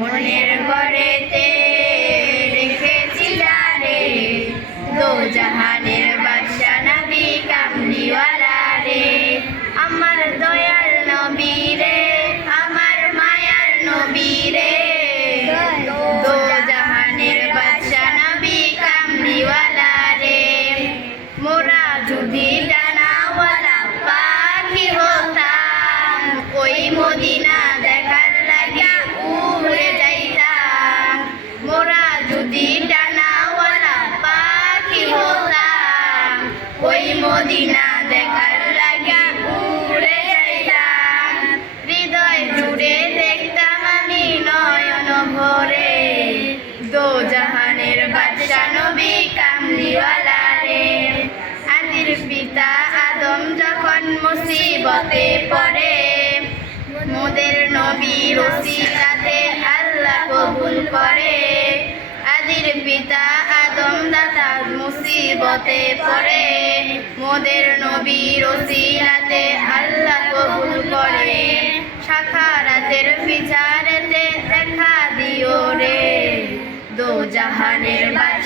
মনের ঘরেতে রেখেছিলা রে। দো জাহানের বাদশা নবী কামলিওয়ালা রে। আমার দয়াল নবী রে, আমার মায়ার নবী রে। দো জাহানের বাদশা নবী কামলিওয়ালা রে। মোরা যদি ডানাওয়ালা পাখি হতাম, ওই মদিনা ডানাওয়ালা পাখি হতাম ওই মদিনা দেখার লাগা উড়ে যাইতাম হৃদয় জুড়ে দেখতাম আমি নয়ন ভরে দো জাহানের বাদশা নবী কামলিওয়ালা রে আদির পিতা আদম যখন মুসিবতে পড়ে মোদের নবী রসিলাতে আল্লাহ কবুল করে। জাতির পিতা আদম দাতা মুসিবতে পড়ে। মোদের নবীর ওসিয়াতে আল্লাহ কবুল করে। সাখারাতের বিচারেতে দেখা দিও রে। দো জাহানের বাড়ি